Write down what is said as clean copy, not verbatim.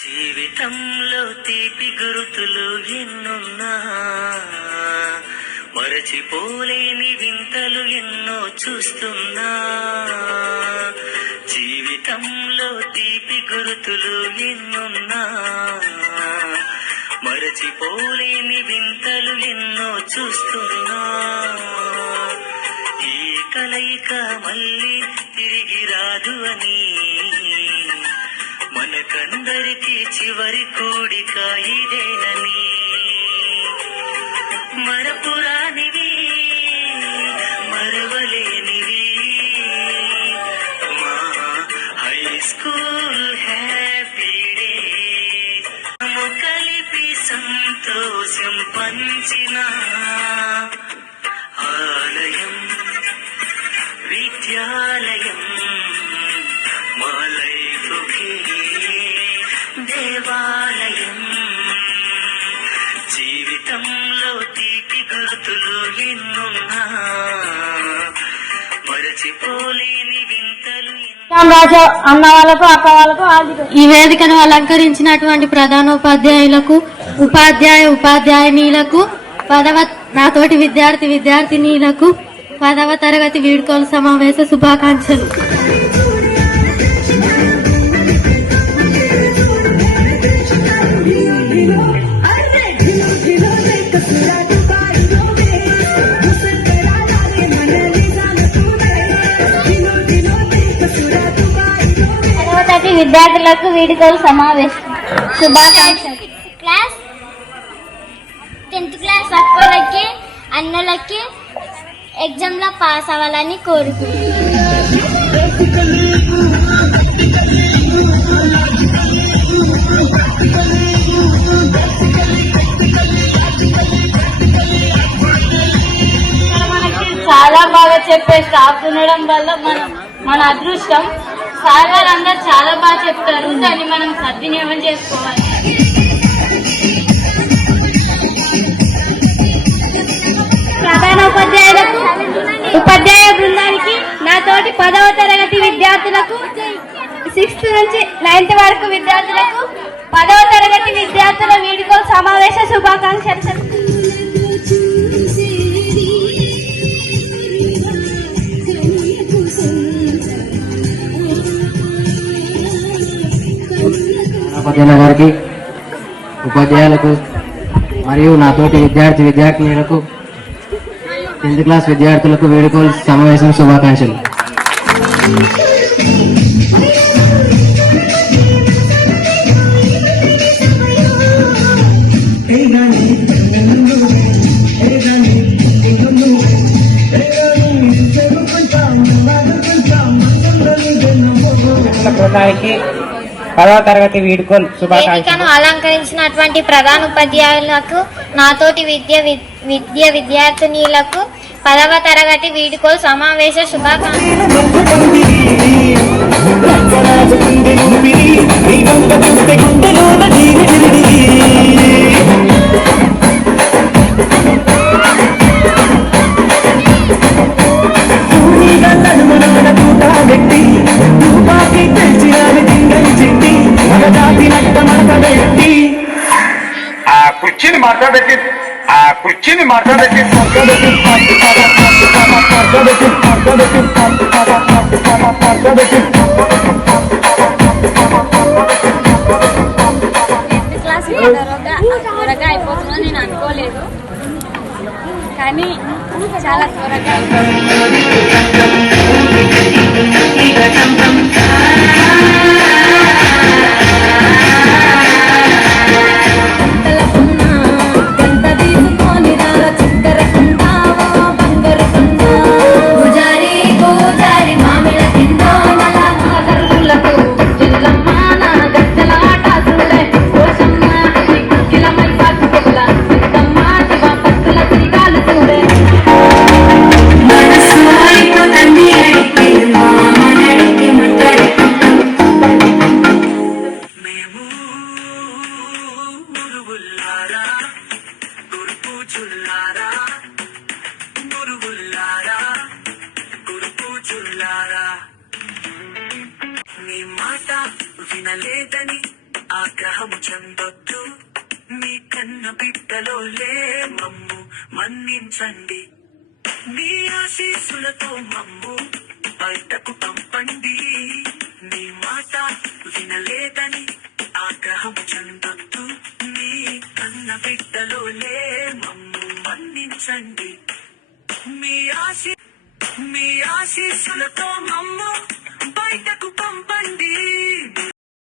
జీవితంలో తీపి గుర్తులు ఎన్నున్నా, మరచిపోలేని వింతలు ఎన్నో చూస్తున్నా. జీవితంలో తీపి గుర్తులు ఎన్నున్నా, మరచిపోలేని వింతలు ఎన్నో చూస్తున్నా. ఈ కలయిక మళ్ళీ తిరిగి రాదు అని, మనకందరికి చివరి కోడిక ఇదేనని. మరపురానివి మరవలేనివి మా హై స్కూల్ హ్యాపీ డే. కలిపి సంతోషం పంచిన ఆలయం విద్యాలయం, మా లైఫ్కి దేవాలయం. జీవితంలో తీపి గుర్తులు ఎన్నున్నా, మరచిపోలేని వింతలు. అన్న వాళ్ళకు అక్క వాళ్ళకు ఈ వేదికను అలంకరించినటువంటి ప్రధానోపాధ్యాయులకు, ఉపాధ్యాయునీలకు, నాతోటి విద్యార్థినీలకు 10వ తరగతి వీడ్కోలు సమావేశ శుభాకాంక్షలు. విద్యార్థులకు వీడ్కోలు సమావేశం శుభాకాంక్షలు. 10th క్లాస్ అక్కలకి అన్నలకి ఎగ్జామ్ లో పాస్ అవ్వాలని కోరుకుంటున్నాను. మనకి చాలా బాగా చెప్పే స్టాఫ్ ఉండడం వల్ల మన అదృష్టం. సార్ వాళ్ళందరూ చాలా బాగా చెప్తారు, దాన్ని మనం సద్వినియోగం చేసుకోవాలి. ప్రధాన ఉపాధ్యాయ బృందానికి, నాతోటి 10వ తరగతి విద్యార్థులకు, 6th నుంచి 9th వరకు విద్యార్థులకు 10వ తరగతి విద్యార్థుల వీడ్కోలు సమావేశ శుభాకాంక్షలు. గారికి, ఉపాధ్యాయులకు మరియు నాతోటి విద్యార్థినీలకు 10th క్లాస్ విద్యార్థులకు వీడ్కోలు సమావేశం శుభాకాంక్షలు. బృందానికి 10వ తరగతి వీడ్కోలు శుభాకాంక్షలు. అలంకరించినటువంటి ప్రధాన ఉపాధ్యాయులకు, నాతోటి విద్యార్థినీలకు 10వ తరగతి వీడ్కోలు సమావేశ శుభాకాంక్షలు. కుర్చీని మాట్లాడబెట్టి క్లాస్ త్వరగా అయిపోతుందని నేను అనుకోలేదు, కానీ చాలా త్వరగా ఆగ్రహం చెందొద్దు, మీ కన్న బిడ్డలో లే మమ్ము మన్నించండి. మీ ఆశీస్సులతో మమ్ము బయటకు పంపండి. మీ మాట వినలేదని ఆగ్రహం చెందొద్దు, మీ కన్న బిడ్డలో లే మమ్ము మన్నించండి. మీ ఆశీస్సులతో మమ్ము బయటకు పంపండి.